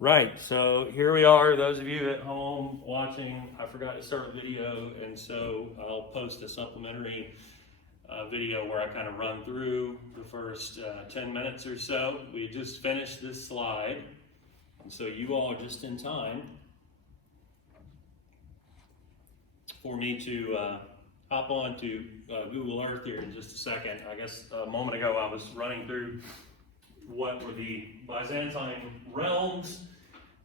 Right, so here we are, those of you at home watching. I forgot to start a video, and so I'll post a supplementary video where I kind of run through the first 10 minutes or so. We just finished this slide, and so you all are just in time for me to hop on to Google Earth here in just a second. I guess a moment ago I was running through what were the Byzantine realms,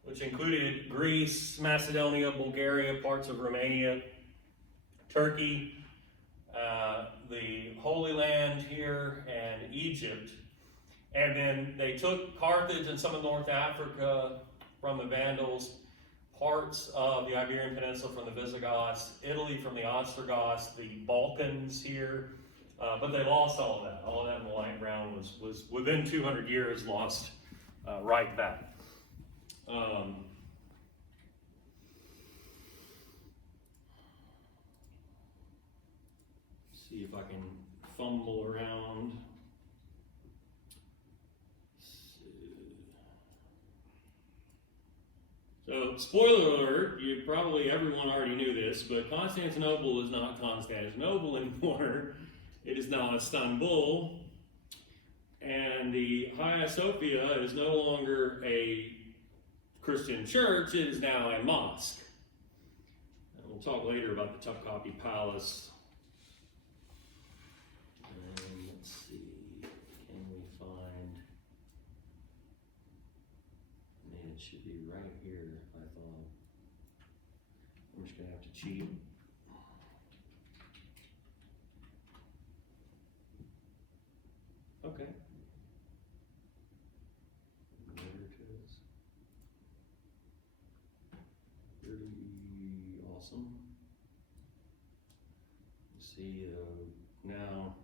which included Greece, Macedonia, Bulgaria, parts of Romania, Turkey, the Holy Land here, and Egypt. And then they took Carthage and some of North Africa from the Vandals, parts of the Iberian Peninsula from the Visigoths, Italy from the Ostrogoths, the Balkans here, but they lost all of that. All of that in the light brown was within 200 years lost right back. See if I can fumble around. So, spoiler alert, everyone already knew this, but Constantinople is not Constantinople anymore. It is now Istanbul, and the Hagia Sophia is no longer a Christian church, it is now a mosque. And we'll talk later about the Topkapi Palace. And let's see, can we find, man, it should be right here, I thought. I'm just going to have to cheat. Okay. There it is. Pretty awesome. See, now,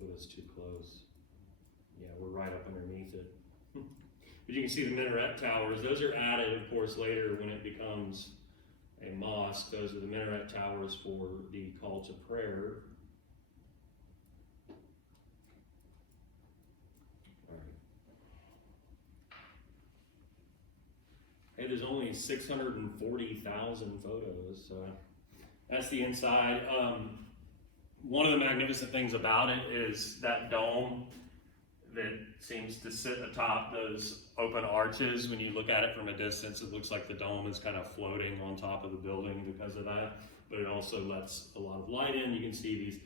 it was too close. Yeah, we're right up underneath it. But you can see the minaret towers. Those are added, of course, later when it becomes a mosque. Those are the minaret towers for the call to prayer. All right. Hey, there's only 640,000 photos, so that's the inside. One of the magnificent things about it is that dome that seems to sit atop those open arches. When you look at it from a distance, it looks like the dome is kind of floating on top of the building because of that, but it also lets a lot of light in. You can see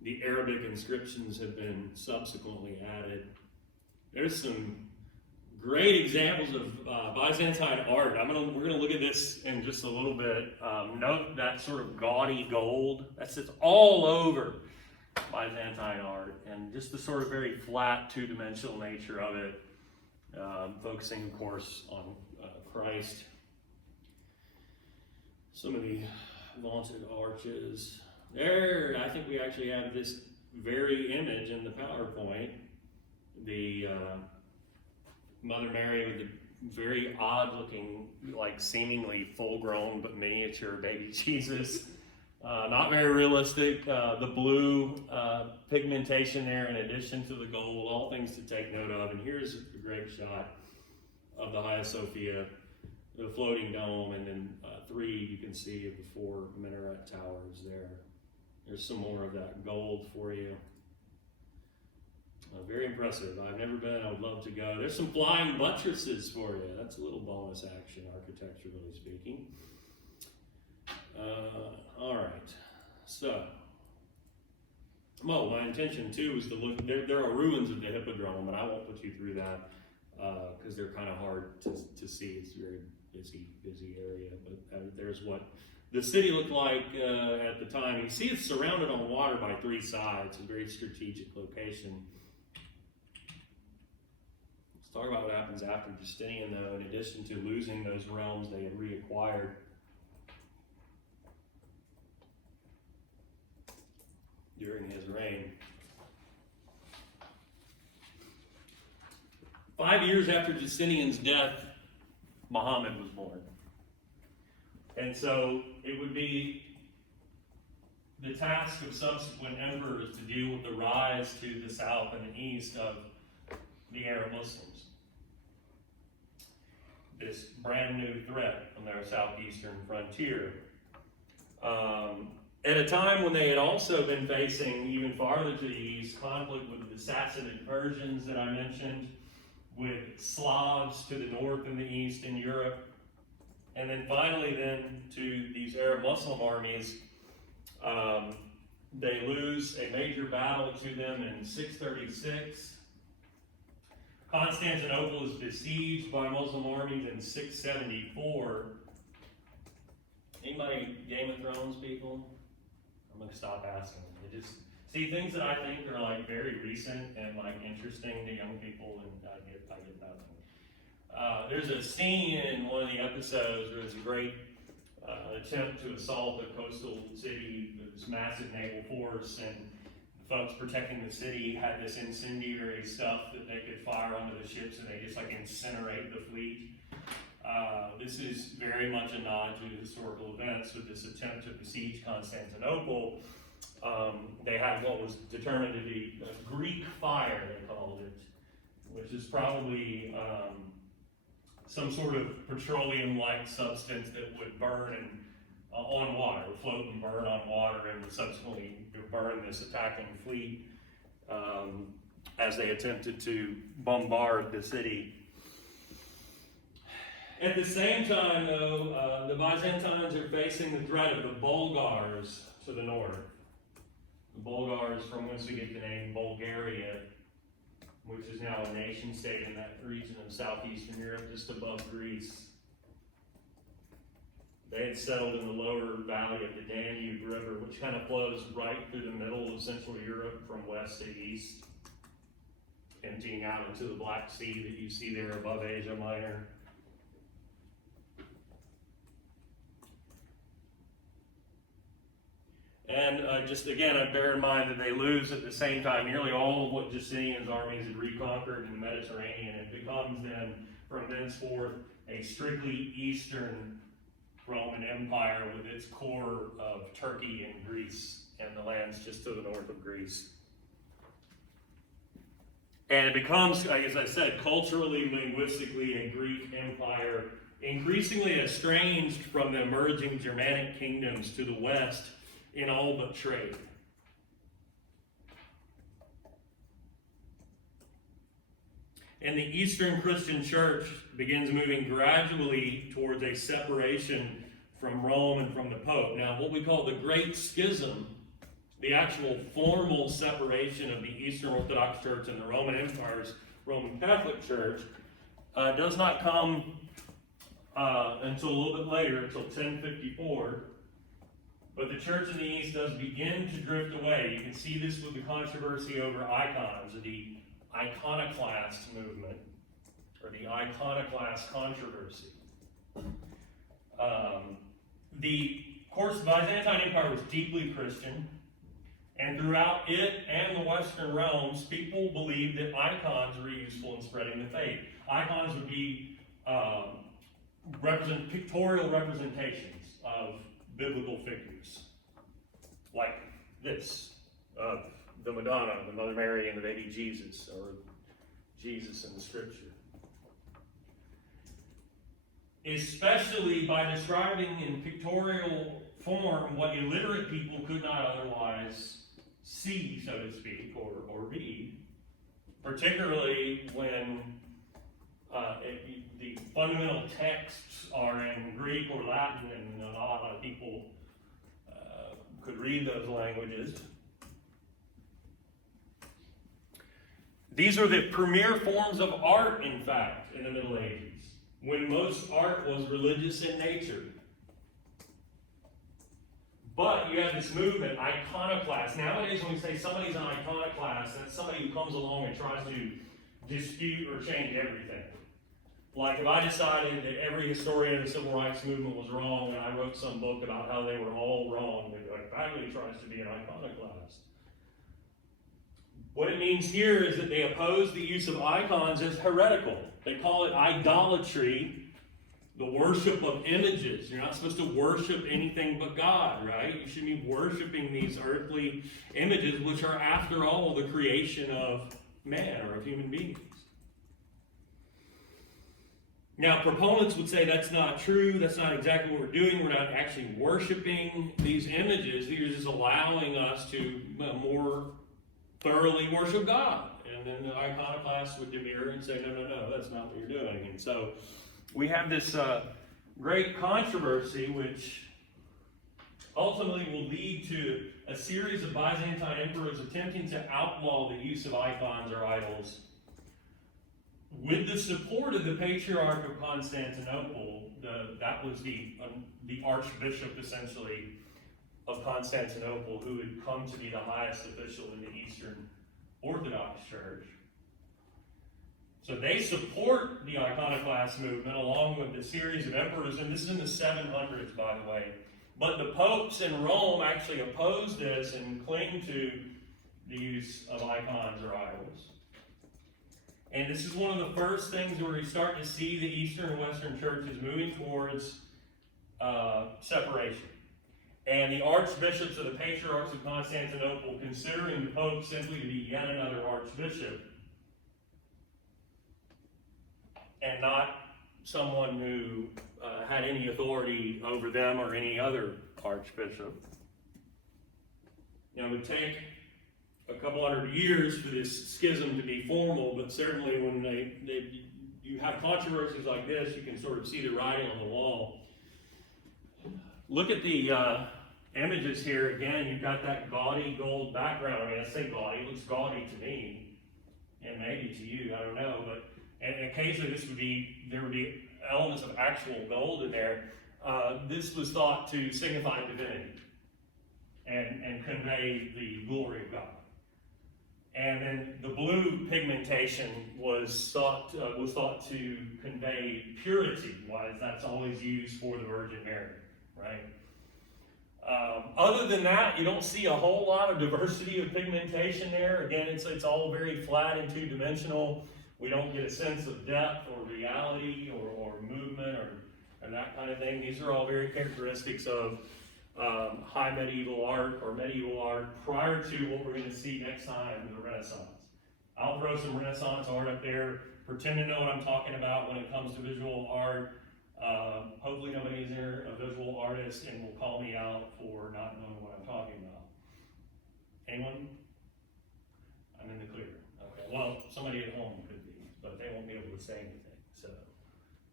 the Arabic inscriptions have been subsequently added. There's some great examples of Byzantine art. We're gonna look at this in just a little bit. Note that sort of gaudy gold that sits all over Byzantine art, and just the sort of very flat, two-dimensional nature of it, focusing, of course, on Christ. Some of the vaunted arches. There, I think we actually have this very image in the PowerPoint. The Mother Mary with the very odd-looking, like seemingly full-grown but miniature baby Jesus. Not very realistic. The blue pigmentation there in addition to the gold, all things to take note of. And here's a great shot of the Hagia Sophia, the floating dome, and then three you can see of the four minaret towers there. There's some more of that gold for you. Very impressive. I've never been, I would love to go. There's some flying buttresses for you. That's a little bonus action, architecturally speaking. All right, so, my intention too is to look, there are ruins of the Hippodrome, and I won't put you through that because they're kind of hard to see. It's a very busy area, but there's what the city looked like at the time. You see it's surrounded on water by three sides, a very strategic location. Let's talk about what happens after Justinian, though. In addition to losing those realms they had reacquired, during his reign. 5 years after Justinian's death, Muhammad was born. And so it would be the task of subsequent emperors to deal with the rise to the south and the east of the Arab Muslims. This brand new threat on their southeastern frontier. At a time when they had also been facing, even farther to the east, conflict with the Sassanid Persians that I mentioned, with Slavs to the north and the east in Europe, and then finally then to these Arab Muslim armies. They lose a major battle to them in 636. Constantinople is besieged by Muslim armies in 674. Anybody Game of Thrones people? I'm gonna stop asking. They just see things that I think are like very recent and like interesting to young people, and I get nothing. There's a scene in one of the episodes where there's a great attempt to assault a coastal city, this massive naval force, and the folks protecting the city had this incendiary stuff that they could fire onto the ships, and they just like incinerate the fleet. This is very much a nod to historical events with this attempt to besiege Constantinople. They had what was determined to be a Greek fire, they called it, which is probably some sort of petroleum-like substance that would burn on water, would float and burn on water, and would subsequently burn this attacking fleet as they attempted to bombard the city. At the same time, though, the Byzantines are facing the threat of the Bulgars to the north. The Bulgars, from whence we get the name Bulgaria, which is now a nation state in that region of southeastern Europe, just above Greece. They had settled in the lower valley of the Danube River, which kind of flows right through the middle of Central Europe from west to east, emptying out into the Black Sea that you see there above Asia Minor. And just again, I bear in mind that they lose at the same time nearly all of what Justinian's armies had reconquered in the Mediterranean. It becomes then, from thenceforth, a strictly Eastern Roman Empire with its core of Turkey and Greece and the lands just to the north of Greece. And it becomes, as I said, culturally, linguistically, a Greek empire, increasingly estranged from the emerging Germanic kingdoms to the west in all but trade. And the Eastern Christian Church begins moving gradually towards a separation from Rome and from the Pope. Now, what we call the Great Schism, the actual formal separation of the Eastern Orthodox Church and the Roman Empire's Roman Catholic Church, does not come until a little bit later, until 1054. But the church in the East does begin to drift away. You can see this with the controversy over icons, or the iconoclast movement, or the iconoclast controversy. Of course, the Byzantine Empire was deeply Christian, and throughout it and the Western realms, people believed that icons were useful in spreading the faith. Icons would be pictorial representations of biblical figures, like this, of the Madonna, the Mother Mary, and the baby Jesus, or Jesus in the Scripture. Especially by describing in pictorial form what illiterate people could not otherwise see, so to speak, or read, particularly when the fundamental texts are in Greek or Latin, and not a lot of people could read those languages. These are the premier forms of art, in fact, in the Middle Ages, when most art was religious in nature. But you have this movement, iconoclast. Nowadays, when we say somebody's an iconoclast, that's somebody who comes along and tries to dispute or change everything. Like if I decided that every historian of the civil rights movement was wrong, and I wrote some book about how they were all wrong, that really tries to be an iconoclast. What it means here is that they oppose the use of icons as heretical. They call it idolatry, the worship of images. You're not supposed to worship anything but God, right? You shouldn't be worshiping these earthly images, which are, after all, the creation of man or of human beings. Now, proponents would say that's not true, that's not exactly what we're doing, we're not actually worshiping these images, these are just allowing us to more thoroughly worship God. And then the iconoclasts would demur and say, no, that's not what you're doing. And so we have this great controversy, which ultimately will lead to a series of Byzantine emperors attempting to outlaw the use of icons or idols. With the support of the Patriarch of Constantinople, that was the Archbishop, essentially, of Constantinople, who had come to be the highest official in the Eastern Orthodox Church. So they support the iconoclast movement along with the series of emperors, and this is in the 700s, by the way. But the popes in Rome actually opposed this and cling to the use of icons or idols. And this is one of the first things where we start to see the Eastern and Western churches moving towards separation. And the archbishops of the Patriarchs of Constantinople, considering the Pope simply to be yet another archbishop, and not someone who had any authority over them or any other archbishop. Now, it would take a couple hundred years for this schism to be formal, but certainly when you have controversies like this, you can sort of see the writing on the wall. Look at the images here. Again, you've got that gaudy gold background. I mean, I say gaudy, it looks gaudy to me, and maybe to you, I don't know, but and occasionally there would be elements of actual gold in there. This was thought to signify divinity and convey the glory of God. And then the blue pigmentation was thought to convey purity, why that's always used for the Virgin Mary, right? Other than that, you don't see a whole lot of diversity of pigmentation there. Again, it's all very flat and two-dimensional. We don't get a sense of depth or reality or movement or that kind of thing. These are all very characteristics of high medieval art or medieval art prior to what we're going to see next time, the Renaissance. I'll throw some Renaissance art up there. Pretend to know what I'm talking about when it comes to visual art. Hopefully nobody's here a visual artist and will call me out for not knowing what I'm talking about. Anyone? I'm in the clear. Okay. Well, somebody at home could be, but they won't be able to say anything. So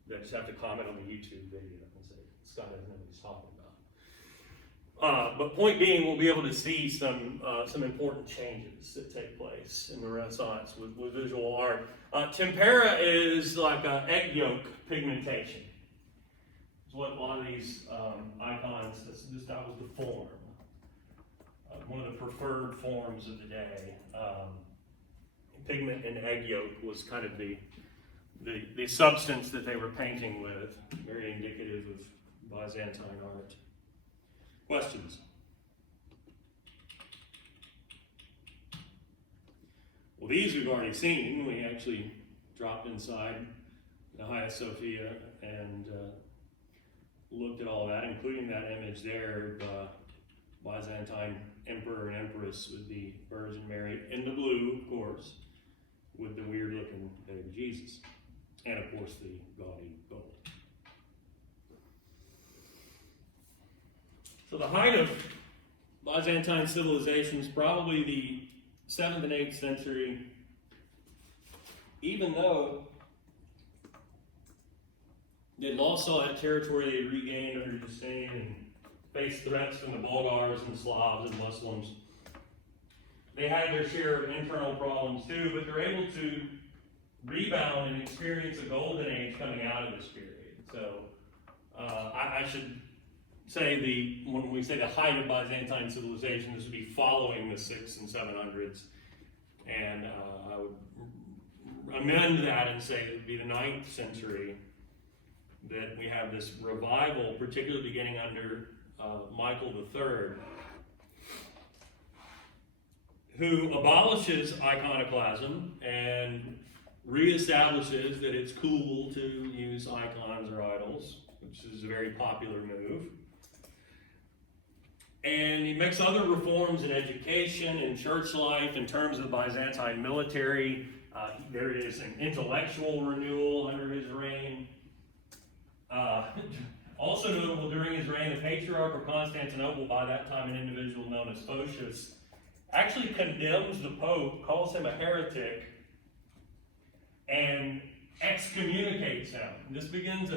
they just have to comment on the YouTube video and say, Scott doesn't know what he's talking about. But point being, we'll be able to see some important changes that take place in the Renaissance with visual art. Tempera is like an egg yolk pigmentation. It's what a lot of these icons, that was the form. One of the preferred forms of the day. Pigment and egg yolk was kind of the substance that they were painting with, very indicative of Byzantine art. Questions? Well, these we've already seen. We actually dropped inside the Hagia Sophia and looked at all that, including that image there of Byzantine emperor and empress with the Virgin Mary in the blue, of course, with the weird-looking baby Jesus, and of course the gaudy gold. So the height of Byzantine civilization is probably the 7th and 8th century, even though they'd lost all that territory they regained under Justinian and faced threats from the Bulgars and Slavs and Muslims. They had their share of internal problems too, but they're able to rebound and experience a golden age coming out of this period. So I should say when we say the height of Byzantine civilization, this would be following the 600s and 700s. And I would amend that and say it would be the 9th century that we have this revival, particularly beginning under Michael III, who abolishes iconoclasm and reestablishes that it's cool to use icons or idols, which is a very popular move. And he makes other reforms in education and church life in terms of the Byzantine military. There is an intellectual renewal under his reign. Also notable during his reign, the Patriarch of Constantinople, by that time an individual known as Photius, actually condemns the Pope, calls him a heretic, and excommunicates him. This begins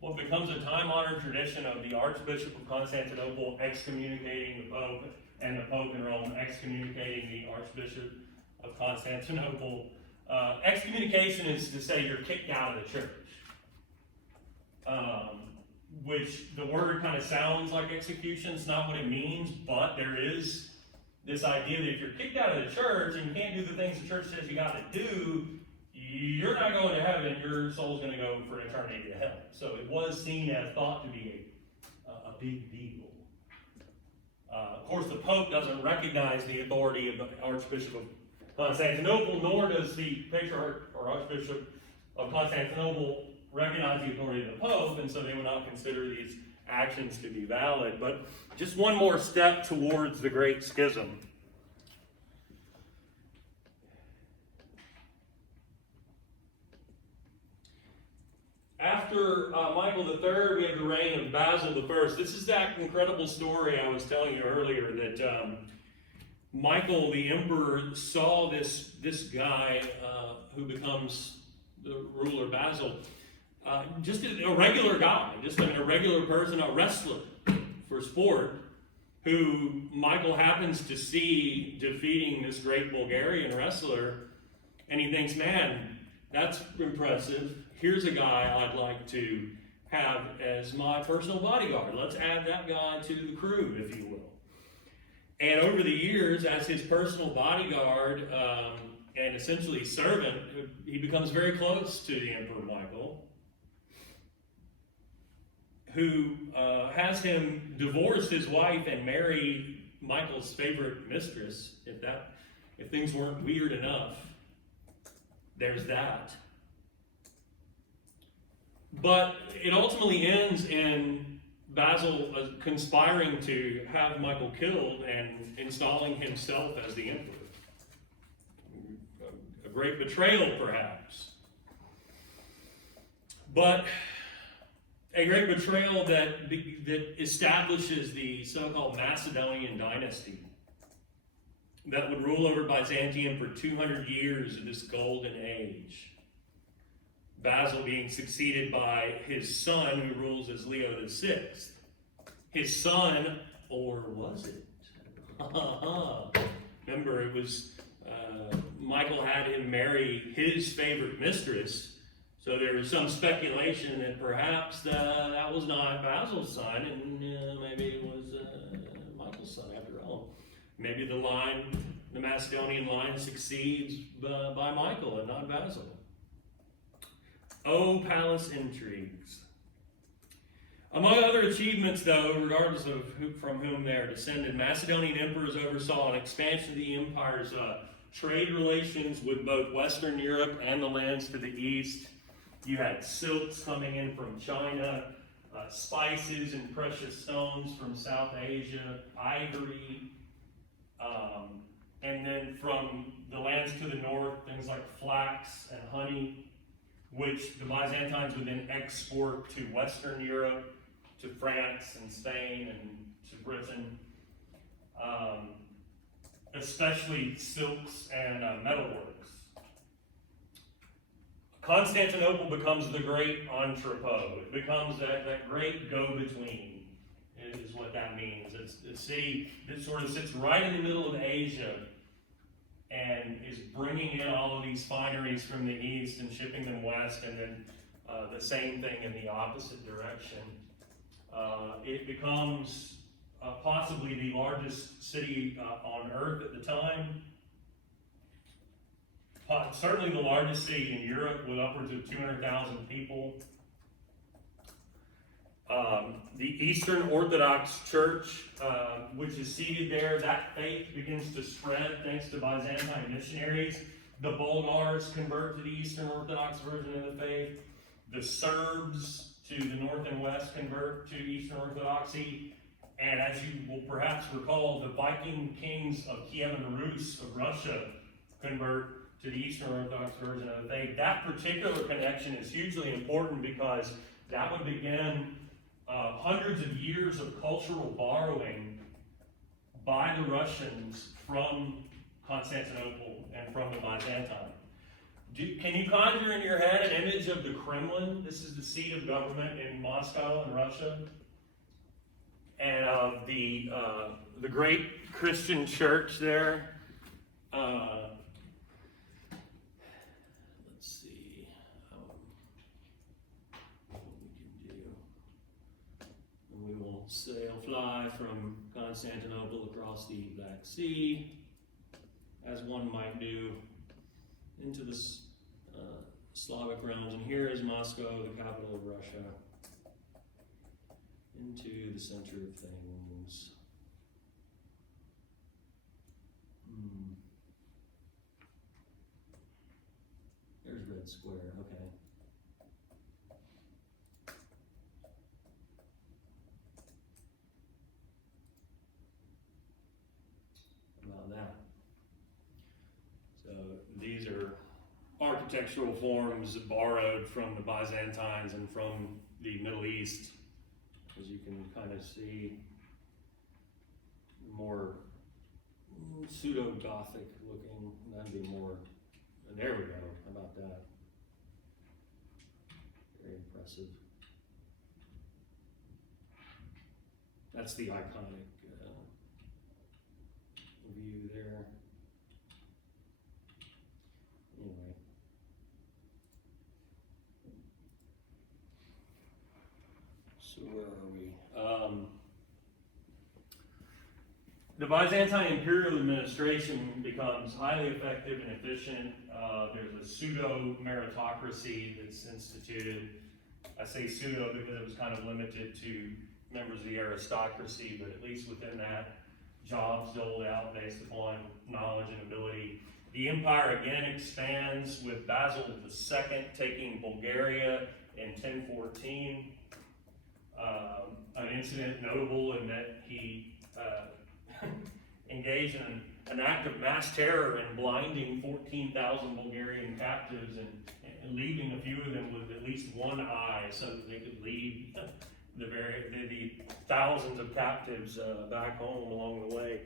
what becomes a time-honored tradition of the Archbishop of Constantinople excommunicating the Pope, and the Pope in Rome excommunicating the Archbishop of Constantinople. Excommunication is to say you're kicked out of the church. Which the word kind of sounds like execution. It's not what it means, but there is this idea that if you're kicked out of the church and you can't do the things the church says you got to do, you're not going to heaven. Your soul's going to go for eternity to hell. So it was seen as thought to be a big deal. Of course, the Pope doesn't recognize the authority of the Archbishop of Constantinople, nor does the Patriarch or Archbishop of Constantinople recognize the authority of the Pope, and so they would not consider these actions to be valid. But just one more step towards the Great Schism. After Michael III, we have the reign of Basil I. This is that incredible story I was telling you earlier that Michael the Emperor saw this guy who becomes the ruler, Basil, just a regular guy, just a regular person, a wrestler for sport, who Michael happens to see defeating this great Bulgarian wrestler, and he thinks, man, that's impressive. Here's a guy I'd like to have as my personal bodyguard. Let's add that guy to the crew, if you will. And over the years, as his personal bodyguard and essentially servant, he becomes very close to the Emperor Michael, who has him divorce his wife and marry Michael's favorite mistress. If things weren't weird enough, there's that. But it ultimately ends in Basil conspiring to have Michael killed and installing himself as the emperor. A great betrayal, perhaps. But a great betrayal that establishes the so-called Macedonian dynasty that would rule over Byzantium for 200 years of this golden age. Basil being succeeded by his son, who rules as Leo VI. His son, or was it? Remember, it was Michael had him marry his favorite mistress, so there was some speculation that perhaps that was not Basil's son, and maybe it was Michael's son after all. Maybe the Macedonian line succeeds by Michael and not Basil. Oh, palace intrigues. Among other achievements, though, regardless of from whom they are descended, Macedonian emperors oversaw an expansion of the empire's trade relations with both Western Europe and the lands to the east. You had silks coming in from China, spices and precious stones from South Asia, ivory, and then from the lands to the north, things like flax and honey, which the Byzantines would then export to Western Europe, to France and Spain and to Britain, especially silks and metalworks. Constantinople becomes the great entrepot. It becomes that great go-between, is what that means. It's a city that sort of sits right in the middle of Asia and is bringing in all of these fineries from the east and shipping them west, and then the same thing in the opposite direction. It becomes possibly the largest city on earth at the time. Certainly the largest city in Europe with upwards of 200,000 people. The Eastern Orthodox Church, which is seated there, that faith begins to spread thanks to Byzantine missionaries. The Bulgars convert to the Eastern Orthodox version of the faith. The Serbs to the north and west convert to Eastern Orthodoxy. And as you will perhaps recall, the Viking kings of Kiev and Rus of Russia convert to the Eastern Orthodox version of the faith. That particular connection is hugely important because that would begin hundreds of years of cultural borrowing by the Russians from Constantinople and from the Byzantine. Can you conjure in your head an image of the Kremlin? This is the seat of government in Moscow in Russia. And of the great Christian church there. Let's see what we can do. And we will fly from Constantinople across the Black Sea, as one might do, into the Slavic realms. And here is Moscow, the capital of Russia, into the center of things. There's Red Square, okay. About that. So these are architectural forms borrowed from the Byzantines and from the Middle East. As you can kind of see, more pseudo-Gothic looking. That'd be more, there we go, how about that? Very impressive. That's the iconic view there. Anyway. So where are we? The Byzantine imperial administration becomes highly effective and efficient. There's a pseudo-meritocracy that's instituted. I say pseudo because it was kind of limited to members of the aristocracy, but at least within that, jobs doled out based upon knowledge and ability. The empire again expands with Basil II taking Bulgaria in 1014. An incident notable in that he engaged in an act of mass terror and blinding 14,000 Bulgarian captives and leaving a few of them with at least one eye so that they could lead the thousands of captives back home along the way.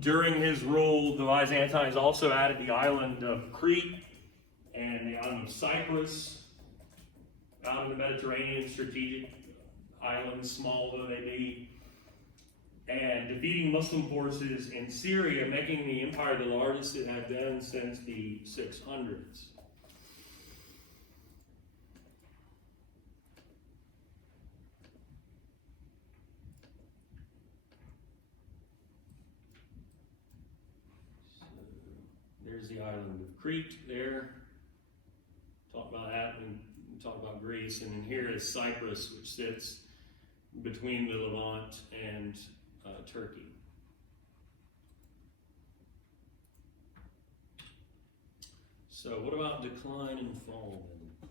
During his rule, the Byzantines also added the island of Crete and the island of Cyprus out of the Mediterranean, strategic islands, small though they be, and defeating Muslim forces in Syria, making the empire the largest it had been since the 600s. So, there's the island of Crete there. Talk about that and talk about Greece. And then here is Cyprus, which sits between the Levant and Turkey. So what about decline and fall then?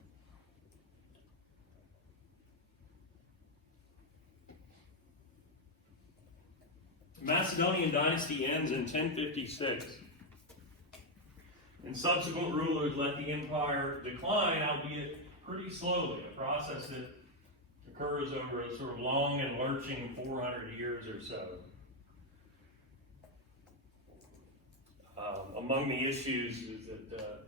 The Macedonian dynasty ends in 1056. And subsequent rulers let the empire decline, albeit pretty slowly, a process that occurs over a sort of long and lurching 400 years or so. Among the issues is that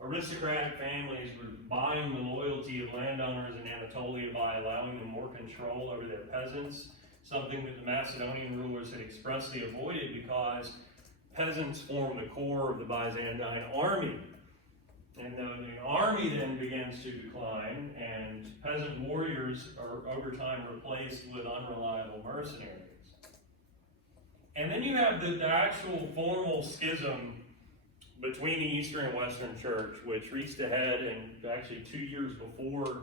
aristocratic families were buying the loyalty of landowners in Anatolia by allowing them more control over their peasants, something that the Macedonian rulers had expressly avoided because peasants form the core of the Byzantine army. And the army then begins to decline, and peasant warriors are over time replaced with unreliable mercenaries. And then you have the actual formal schism between the Eastern and Western Church, which reached a head in actually 2 years before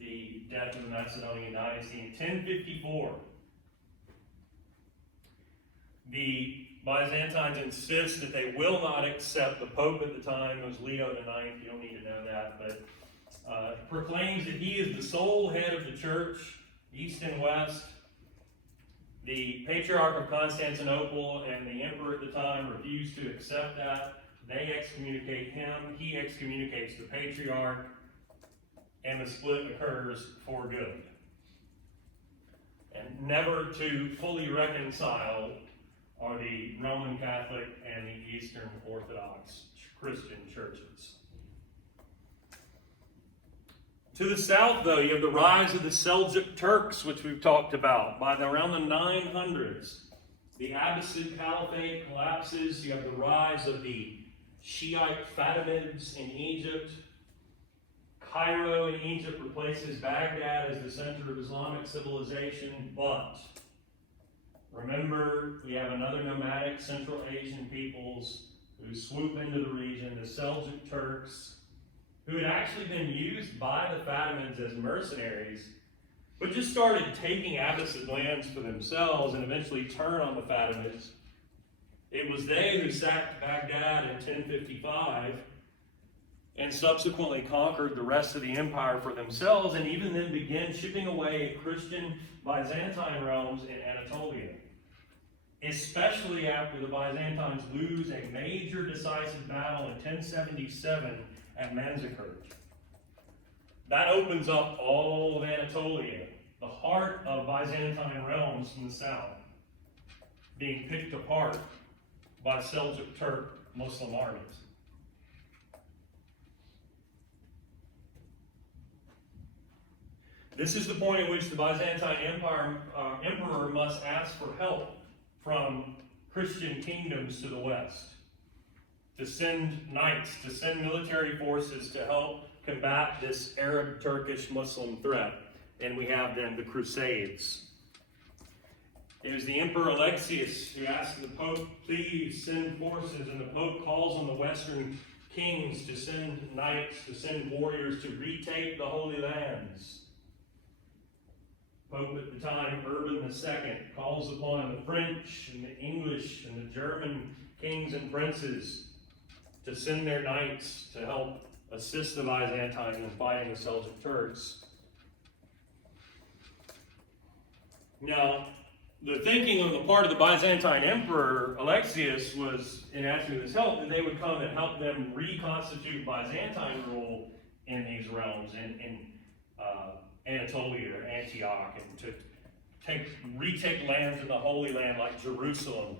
the death of the Macedonian dynasty in 1054. The Byzantines insist that they will not accept the Pope at the time. It was Leo IX, you don't need to know that, but proclaims that he is the sole head of the church, East and West. The Patriarch of Constantinople and the Emperor at the time refuse to accept that. They excommunicate him, he excommunicates the Patriarch, and the split occurs for good. And never to fully reconcile are the Roman Catholic and the Eastern Orthodox Christian churches. To the south, though, you have the rise of the Seljuk Turks, which we've talked about. By around the 900s, the Abbasid Caliphate collapses. You have the rise of the Shiite Fatimids in Egypt. Cairo in Egypt replaces Baghdad as the center of Islamic civilization, but remember, we have another nomadic Central Asian peoples who swoop into the region, the Seljuk Turks, who had actually been used by the Fatimids as mercenaries, but just started taking Abbasid lands for themselves and eventually turn on the Fatimids. It was they who sacked Baghdad in 1055 and subsequently conquered the rest of the empire for themselves, and even then began chipping away at Christian Byzantine realms in Anatolia, especially after the Byzantines lose a major decisive battle in 1077 at Manzikert. That opens up all of Anatolia, the heart of Byzantine realms in the south, being picked apart by Seljuk Turk Muslim armies. This is the point at which the Byzantine emperor must ask for help from Christian kingdoms to the west, to send knights, to send military forces to help combat this Arab Turkish Muslim threat. And we have then the Crusades. It was the Emperor Alexius who asked the Pope, please send forces, and the Pope calls on the Western kings to send knights, to send warriors to retake the Holy Lands. Pope at the time, Urban II, calls upon the French and the English and the German kings and princes to send their knights to help assist the Byzantines in fighting the Seljuk Turks. Now, the thinking on the part of the Byzantine Emperor Alexius was, in asking this help, that they would come and help them reconstitute Byzantine rule in these realms, in Anatolia or Antioch, and to retake lands in the Holy Land like Jerusalem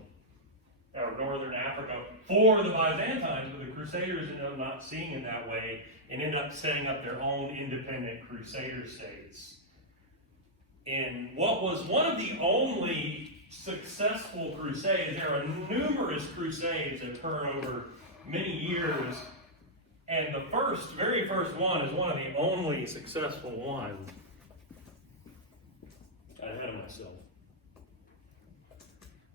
or northern Africa for the Byzantines, but the Crusaders ended up not seeing it that way and ended up setting up their own independent Crusader states. In what was one of the only successful crusades, there are numerous crusades that occur over many years, and the very first one is one of the only successful ones. Ahead of myself.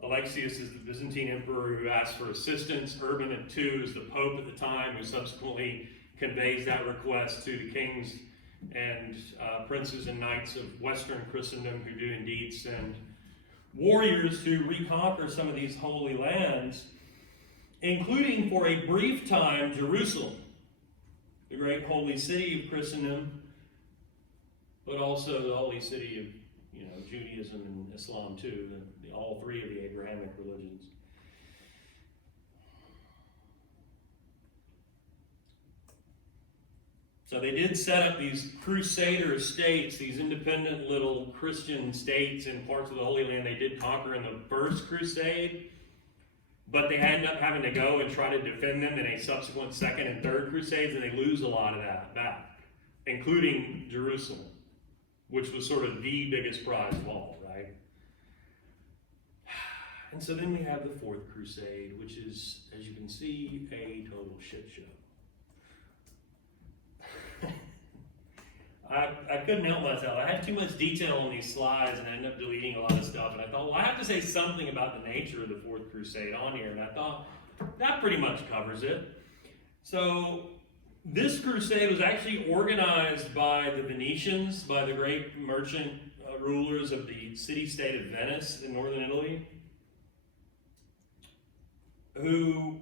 Alexius is the Byzantine emperor who asked for assistance. Urban II is the pope at the time, who subsequently conveys that request to the kings and princes and knights of Western Christendom, who do indeed send warriors to reconquer some of these holy lands, including for a brief time Jerusalem, the great holy city of Christendom, but also the holy city of Judaism and Islam too, all three of the Abrahamic religions. So they did set up these crusader states, these independent little Christian states in parts of the Holy Land they did conquer in the First Crusade, but they ended up having to go and try to defend them in a subsequent Second and Third Crusades, and they lose a lot of that back, including Jerusalem, which was sort of the biggest prize of all, right? And so then we have the Fourth Crusade, which is, as you can see, a total shit show. I couldn't help myself. I had too much detail on these slides, and I ended up deleting a lot of stuff. And I thought, well, I have to say something about the nature of the Fourth Crusade on here. And I thought, that pretty much covers it. So this crusade was actually organized by the Venetians, by the great merchant rulers of the city-state of Venice in northern Italy, who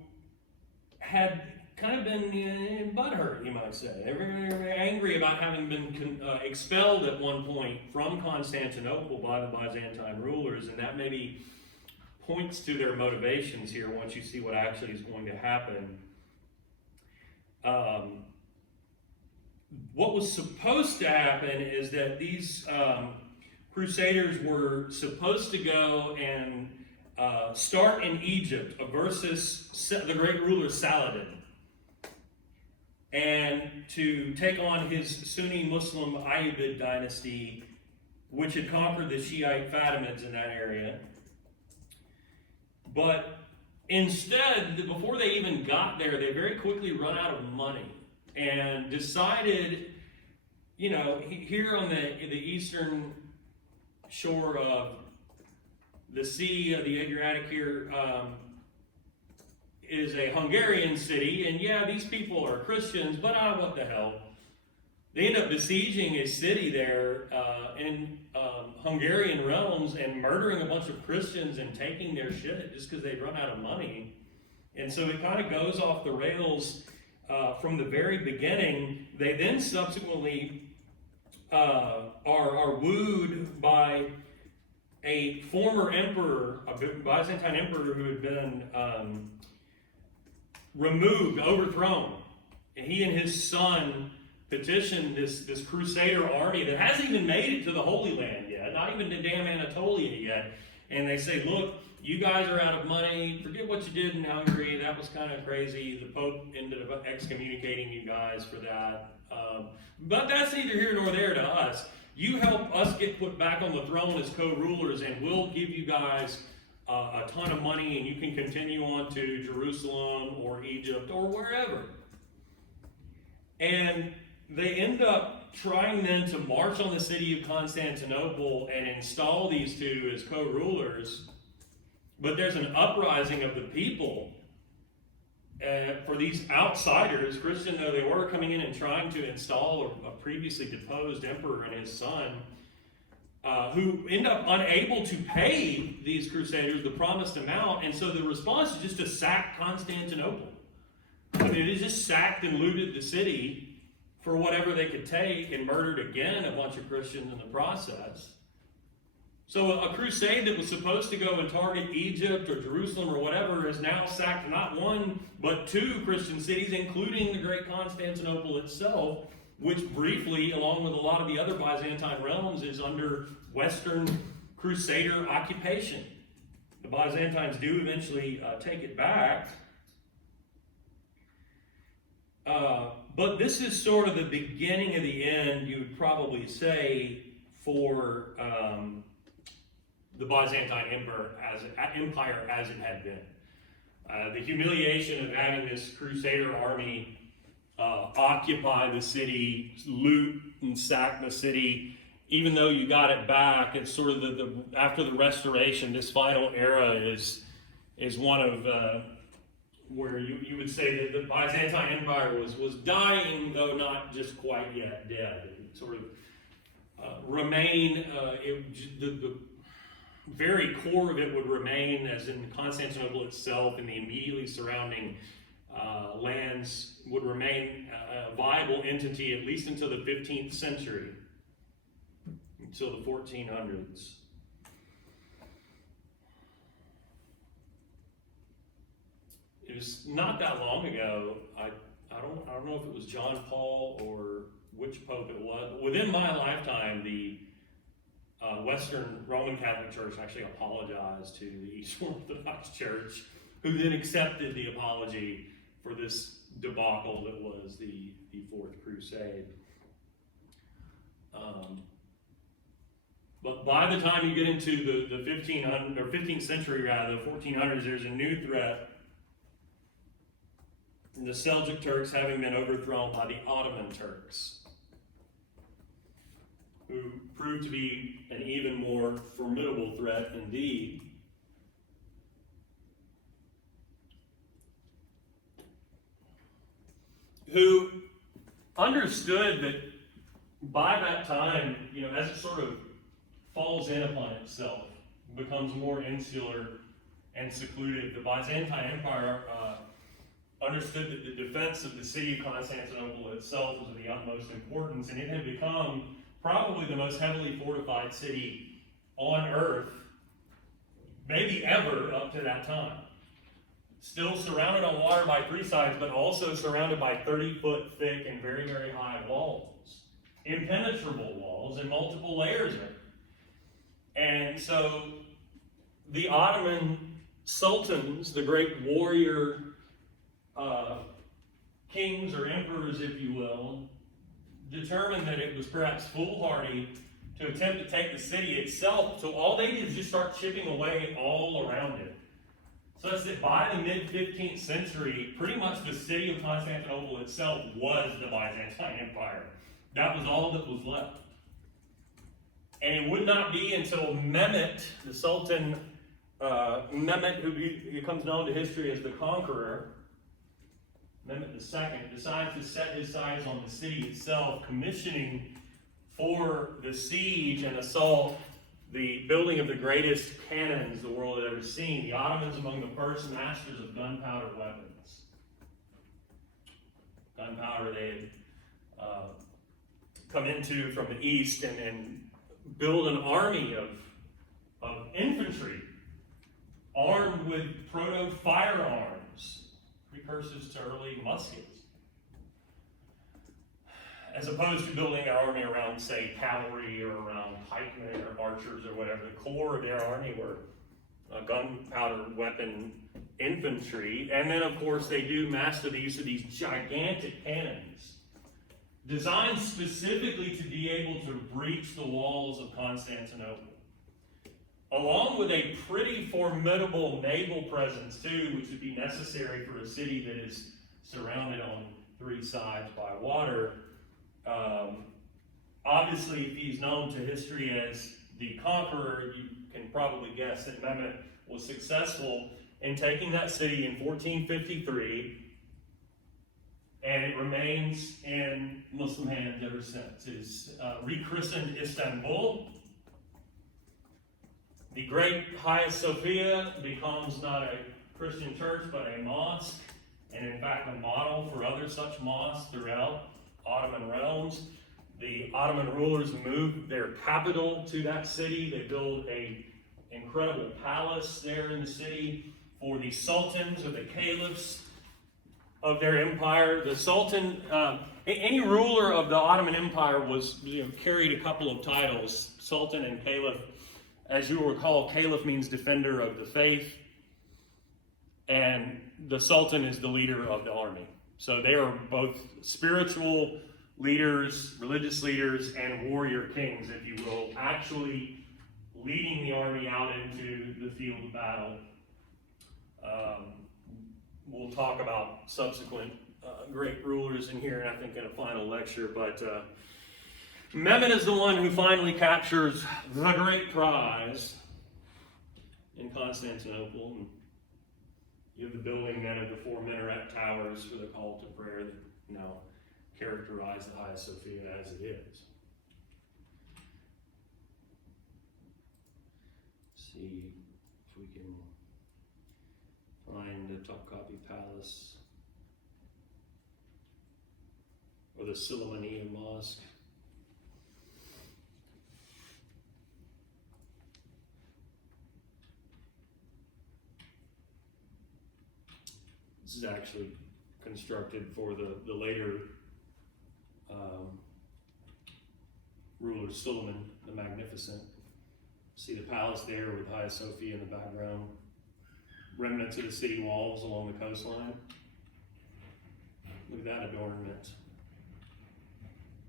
had kind of been butthurt, you might say. They were very angry about having been expelled at one point from Constantinople by the Byzantine rulers, and that maybe points to their motivations here once you see what actually is going to happen. what was supposed to happen is that these Crusaders were supposed to go and start in Egypt versus the great ruler Saladin, and to take on his Sunni Muslim Ayyubid dynasty, which had conquered the Shiite Fatimids in that area. But instead, before they even got there, they very quickly run out of money and decided, here on the eastern shore of the sea of the Adriatic here is a Hungarian city, and yeah, these people are Christians, but what the hell. They end up besieging a city there in Hungarian realms and murdering a bunch of Christians and taking their shit just because they'd run out of money. And so it kind of goes off the rails from the very beginning. They then subsequently are wooed by a former emperor, a Byzantine emperor who had been overthrown. And he and his son petitioned this Crusader army that hasn't even made it to the Holy Land yet, not even to damn Anatolia yet. And they say, look, you guys are out of money. Forget what you did in Hungary. That was kind of crazy. The Pope ended up excommunicating you guys for that. But that's neither here nor there to us. You help us get put back on the throne as co-rulers, and we'll give you guys a ton of money, and you can continue on to Jerusalem or Egypt or wherever. And they end up trying then to march on the city of Constantinople and install these two as co-rulers. But there's an uprising of the people for these outsiders, Christian though they were, coming in and trying to install a previously deposed emperor and his son, who end up unable to pay these Crusaders the promised amount. And so the response is just to sack Constantinople. They just sacked and looted the city for whatever they could take, and murdered again a bunch of Christians in the process. So a crusade that was supposed to go and target Egypt or Jerusalem or whatever has now sacked not one, but two Christian cities, including the great Constantinople itself, which briefly, along with a lot of the other Byzantine realms, is under Western Crusader occupation. The Byzantines do eventually take it back. But this is sort of the beginning of the end, you would probably say, for the Byzantine Empire as it had been. The humiliation of having this Crusader army occupy the city, loot and sack the city, even though you got it back, it's sort of after the Restoration, this final era is one of where you would say that the Byzantine Empire was dying, though not just quite yet dead. It sort of remain, the very core of it would remain, as in Constantinople itself and the immediately surrounding lands, would remain a viable entity at least until the 15th century, until the 1400s. It was not that long ago. I don't know if it was John Paul or which pope it was. Within my lifetime, the Western Roman Catholic Church actually apologized to the Eastern Orthodox Church, who then accepted the apology for this debacle that was the Fourth Crusade. But by the time you get into the 15th century, rather, the 1400s, there's a new threat. The Seljuk Turks having been overthrown by the Ottoman Turks, who proved to be an even more formidable threat indeed. Who understood that by that time, as it sort of falls in upon itself, becomes more insular and secluded, the Byzantine Empire understood that the defense of the city of Constantinople itself was of the utmost importance, and it had become probably the most heavily fortified city on earth, maybe ever up to that time. Still surrounded on water by three sides, but also surrounded by 30-foot thick and very, very high walls. Impenetrable walls and multiple layers of it. And so the Ottoman sultans, the great warrior kings or emperors, if you will, determined that it was perhaps foolhardy to attempt to take the city itself. So all they did is just start chipping away all around it. Such that by the mid-15th century, pretty much the city of Constantinople itself was the Byzantine Empire. That was all that was left. And it would not be until Mehmet, the Sultan, Mehmet, who becomes known to history as the Conqueror, Mehmet II, decides to set his sights on the city itself, commissioning for the siege and assault the building of the greatest cannons the world had ever seen. The Ottomans among the first masters of gunpowder weapons. Gunpowder they had come into from the east and build an army of infantry armed with proto-firearms, precursors to early muskets. As opposed to building an army around, say, cavalry or around pikemen or archers or whatever. The core of their army were gunpowder weapon infantry. And then, of course, they do master the use of these gigantic cannons, designed specifically to be able to breach the walls of Constantinople. Along with a pretty formidable naval presence, too, which would be necessary for a city that is surrounded on three sides by water. Obviously, if he's known to history as the conqueror, you can probably guess that Mehmet was successful in taking that city in 1453, and it remains in Muslim hands ever since. It is rechristened Istanbul. The great Hagia Sophia becomes not a Christian church, but a mosque, and in fact a model for other such mosques throughout Ottoman realms. The Ottoman rulers moved their capital to that city. They built an incredible palace there in the city for the sultans or the caliphs of their empire. The sultan, any ruler of the Ottoman Empire was carried a couple of titles, Sultan and Caliph. As you will recall, Caliph means defender of the faith, and the Sultan is the leader of the army. So they are both spiritual leaders, religious leaders, and warrior kings, if you will, actually leading the army out into the field of battle. We'll talk about subsequent great rulers in here, I think, in a final lecture, but Mehmet is the one who finally captures the great prize in Constantinople. And you have the building then of the four minaret towers for the call to prayer that now characterize the Hagia Sophia as it is. Let's see if we can find the Topkapi Palace or the Sillimania Mosque. This is actually constructed for the later ruler Suleiman the Magnificent. See the palace there with Hagia Sophia in the background. Remnants of the city walls along the coastline. Look at that adornment.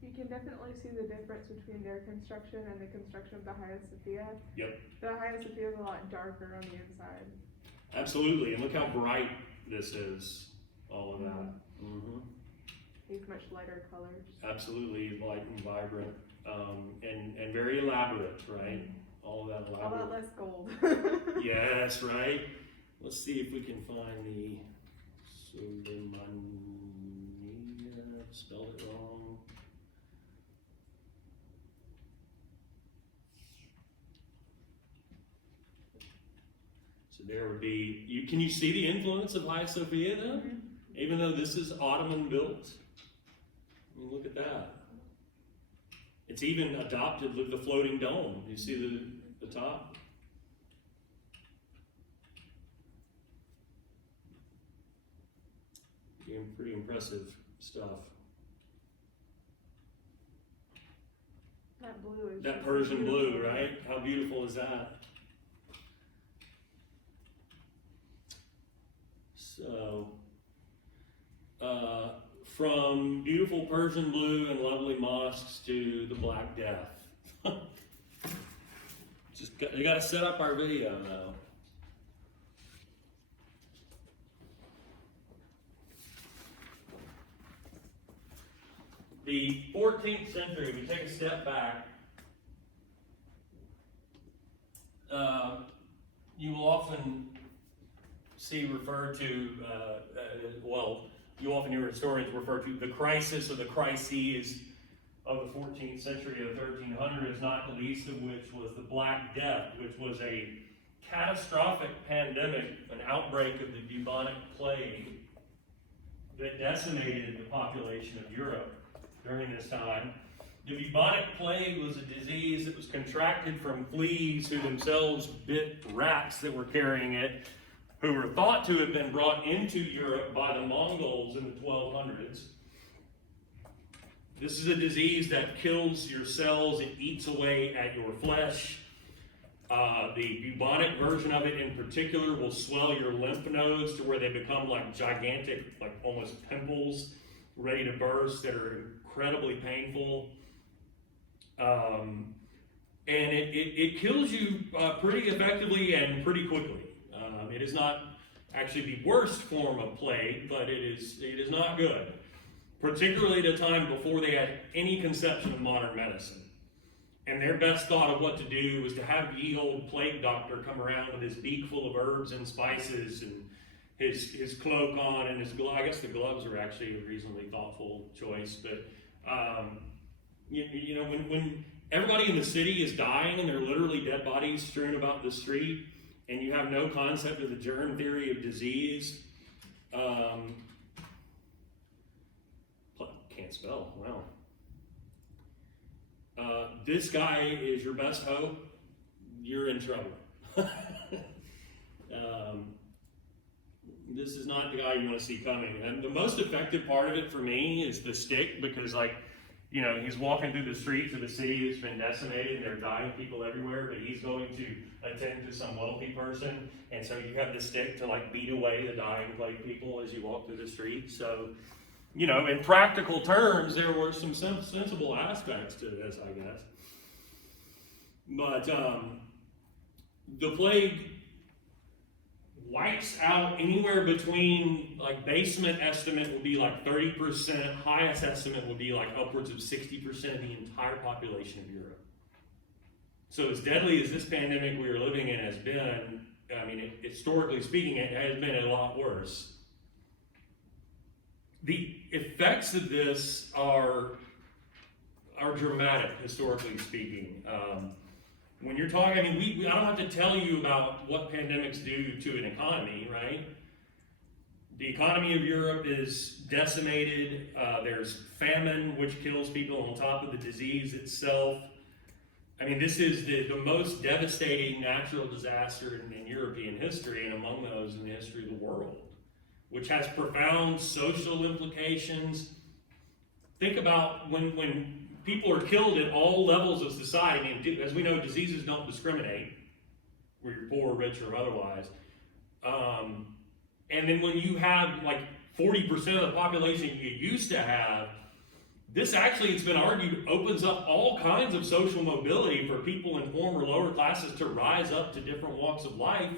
You can definitely see the difference between their construction and the construction of the Hagia Sophia. Yep. The Hagia Sophia is a lot darker on the inside. Absolutely, and look how bright this is. All of that. Mm-hmm. These much lighter colors. Absolutely, light and vibrant, and very elaborate, right? All of that elaborate. All that less gold. Yes, right. Let's see if we can find the Sillimania. Spelled it wrong. So there would be. Can you see the influence of Hagia Sophia though? Mm-hmm. Even though this is Ottoman built. I mean, look at that. It's even adopted with the floating dome. You see the top? Pretty impressive stuff. That blue is That just Persian beautiful. blue, right? How beautiful is that? So, from beautiful Persian blue and lovely mosques to the Black Death. You got to set up our video now. The 14th century, if we take a step back, you will often see referred to, you often hear historians refer to the crisis or the crises of the 14th century or the 1300s, not the least of which was the Black Death, which was a catastrophic pandemic, an outbreak of the Bubonic Plague that decimated the population of Europe during this time. The Bubonic Plague was a disease that was contracted from fleas who themselves bit rats that were carrying it, who were thought to have been brought into Europe by the Mongols in the 1200s. This is a disease that kills your cells, it eats away at your flesh. The bubonic version of it in particular will swell your lymph nodes to where they become like gigantic, like almost pimples, ready to burst, that are incredibly painful. And it kills you pretty effectively and pretty quickly. It is not actually the worst form of plague, but it is not good. Particularly at a time before they had any conception of modern medicine. And their best thought of what to do was to have the old plague doctor come around with his beak full of herbs and spices and his cloak on and his glove. I guess the gloves are actually a reasonably thoughtful choice, but you know, when everybody in the city is dying and there are literally dead bodies strewn about the street, and you have no concept of the germ theory of disease, can't spell, wow. This guy is your best hope, you're in trouble. This is not the guy you want to see coming. And the most effective part of it for me is the stick, because like, you know, he's walking through the streets of the city that's been decimated and there are dying people everywhere, but he's going to attend to some wealthy person. And so you have the stick to like beat away the dying plague people as you walk through the street. So, you know, in practical terms, there were some sensible aspects to this, I guess. But the plague wipes out anywhere between, like, basement estimate would be like 30%, highest estimate would be like upwards of 60% of the entire population of Europe. So as deadly as this pandemic we are living in has been, I mean, historically speaking, it has been a lot worse. The effects of this are dramatic, historically speaking. When you're talking, I mean, I don't have to tell you about what pandemics do to an economy, right? The economy of Europe is decimated. There's famine, which kills people on top of the disease itself. I mean, this is the most devastating natural disaster in European history, and among those in the history of the world, which has profound social implications. Think about when people are killed at all levels of society. I mean, as we know, diseases don't discriminate, whether you're poor, rich, or otherwise. And then when you have like 40% of the population you used to have, this actually, it's been argued, opens up all kinds of social mobility for people in former lower classes to rise up to different walks of life,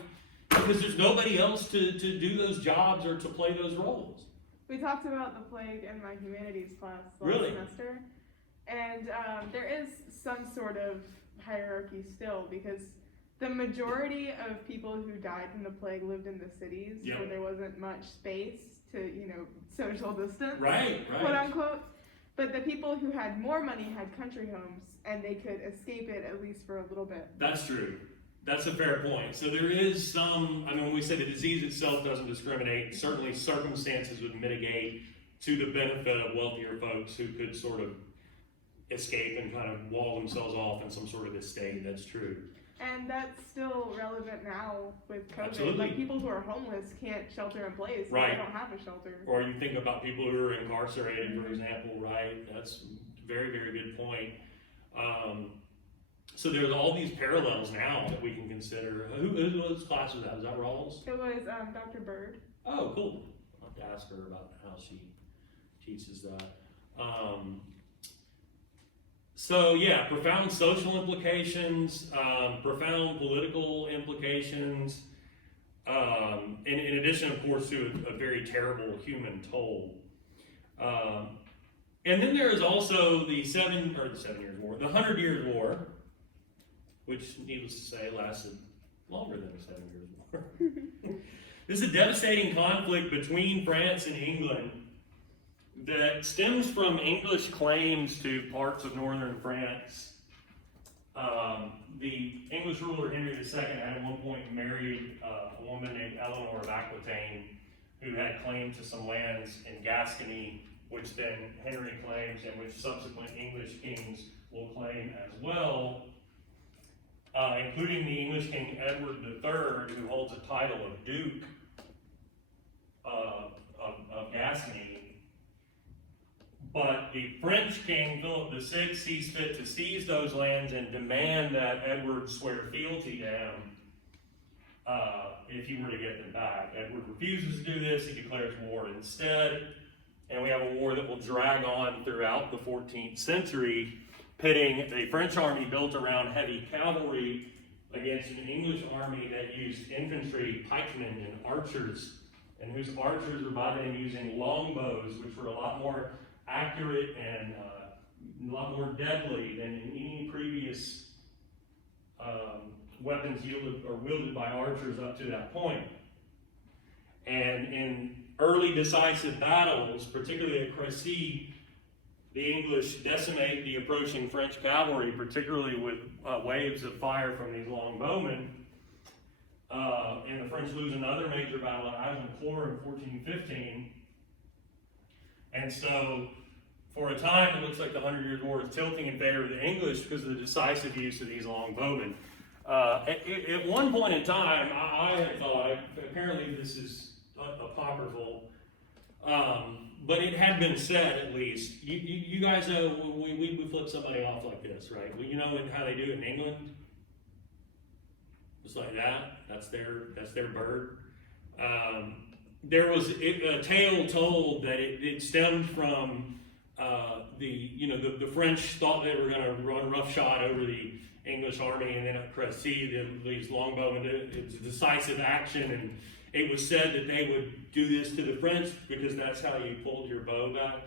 because there's nobody else to do those jobs or to play those roles. We talked about the plague in my humanities class last Really? semester, and there is some sort of hierarchy still, because the majority of people who died from the plague lived in the cities, Yep. where there wasn't much space to, you know, social distance, Right. quote unquote. But the people who had more money had country homes, and they could escape it at least for a little bit. That's true. That's a fair point. So there is some, I mean, when we say the disease itself doesn't discriminate, certainly circumstances would mitigate to the benefit of wealthier folks who could sort of escape and kind of wall themselves off in some sort of estate. That's true. And that's still relevant now with COVID. Absolutely. Like people who are homeless can't shelter in place. Right. They don't have a shelter. Or you think about people who are incarcerated, for example, right? That's a very, very good point. So there's all these parallels now that we can consider. Whose class was that? Was that Rawls? It was Dr. Bird. Oh, cool. I'll have to ask her about how she teaches that. So yeah, profound social implications, profound political implications, in addition, of course, to a very terrible human toll. And then there is also the 100 Years' War, which, needless to say, lasted longer than the 7 Years' War. This is a devastating conflict between France and England that stems from English claims to parts of northern France. The English ruler Henry II had at one point married a woman named Eleanor of Aquitaine, who had claim to some lands in Gascony, which then Henry claims and which subsequent English kings will claim as well, including the English king Edward III, who holds a title of Duke of Gascony. But the French king, Philip VI, sees fit to seize those lands and demand that Edward swear fealty to him if he were to get them back. Edward refuses to do this. He declares war instead. And we have a war that will drag on throughout the 14th century, pitting a French army built around heavy cavalry against an English army that used infantry, pikemen, and archers, and whose archers were by then using longbows, which were a lot more accurate and a lot more deadly than in any previous weapons wielded by archers up to that point. And in early decisive battles, particularly at Crusade, the English decimate the approaching French cavalry, particularly with waves of fire from these longbowmen. And the French lose another major battle at Agincourt in 1415. And so, for a time, it looks like the 100 Years' War is tilting in favor of the English because of the decisive use of these longbowmen. At one point in time, I had thought, apparently this is apocryphal, but it had been said, at least. You guys know, we flip somebody off like this, right? Well, you know how they do it in England? Just like that. That's their bird. There was a tale told that it stemmed from the French thought they were going to run roughshod over the English army, and then at Crusade, these longbowmen, it's a decisive action, and it was said that they would do this to the French because that's how you pulled your bow back.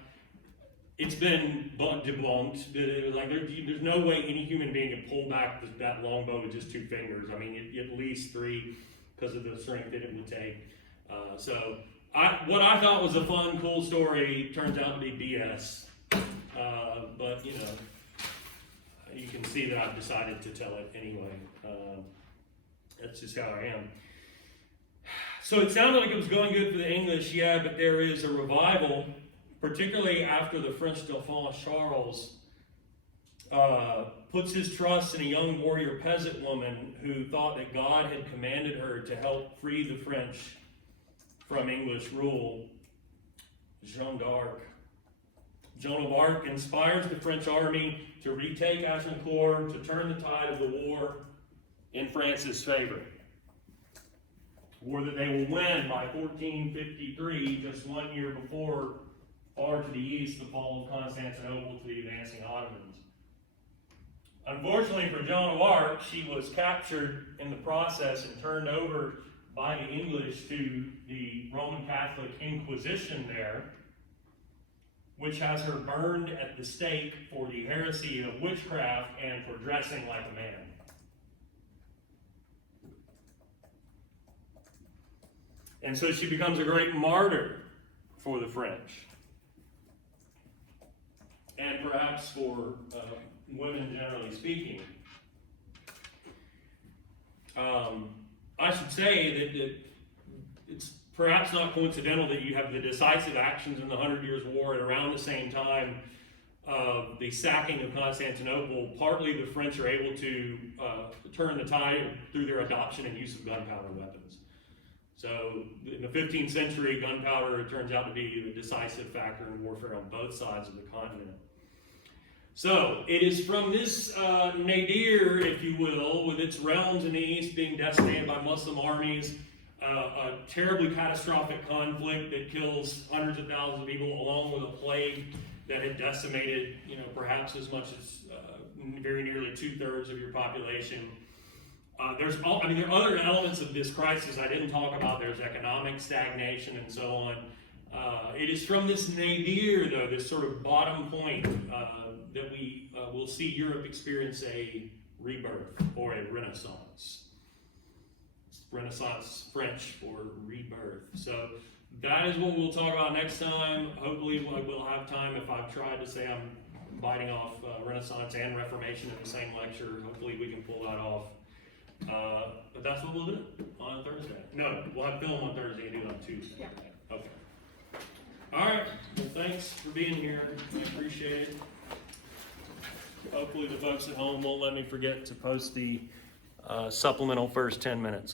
It's been debunked. Like there's no way any human being can pull back that longbow with just two fingers. I mean, at least three, because of the strength that it would take. So what I thought was a fun, cool story turns out to be BS. But you can see that I've decided to tell it anyway. That's just how I am. So it sounded like it was going good for the English, yeah, but there is a revival, particularly after the French Dauphin Charles puts his trust in a young warrior peasant woman who thought that God had commanded her to help free the French from English rule, Joan d'Arc. Joan of Arc inspires the French army to retake Agincourt, to turn the tide of the war in France's favor. War that they will win by 1453, just 1 year before, far to the east, the fall of Constantinople to the advancing Ottomans. Unfortunately for Joan of Arc, she was captured in the process and turned over by the English to the Roman Catholic Inquisition there, which has her burned at the stake for the heresy of witchcraft and for dressing like a man. And so she becomes a great martyr for the French. And perhaps for women generally speaking. I should say that it's perhaps not coincidental that you have the decisive actions in the 100 Years' War at around the same time of the sacking of Constantinople, partly the French are able to turn the tide through their adoption and use of gunpowder weapons. So in the 15th century, gunpowder turns out to be a decisive factor in warfare on both sides of the continent. So it is from this nadir, if you will, with its realms in the east being decimated by Muslim armies, a terribly catastrophic conflict that kills hundreds of thousands of people, along with a plague that had decimated, perhaps as much as very nearly 2/3 of your population. There are other elements of this crisis I didn't talk about. There's economic stagnation and so on. It is from this nadir, though, this sort of bottom point, that we will see Europe experience a rebirth or a renaissance. Renaissance French for rebirth. So that is what we'll talk about next time. Hopefully we'll have time. If I've tried to say I'm biting off Renaissance and Reformation in the same lecture, hopefully we can pull that off. But that's what we'll do on Thursday. No, we'll have film on Thursday and do it on Tuesday. Yeah. Okay. All right. Well, thanks for being here. I appreciate it. Hopefully the folks at home won't let me forget to post the supplemental first 10 minutes.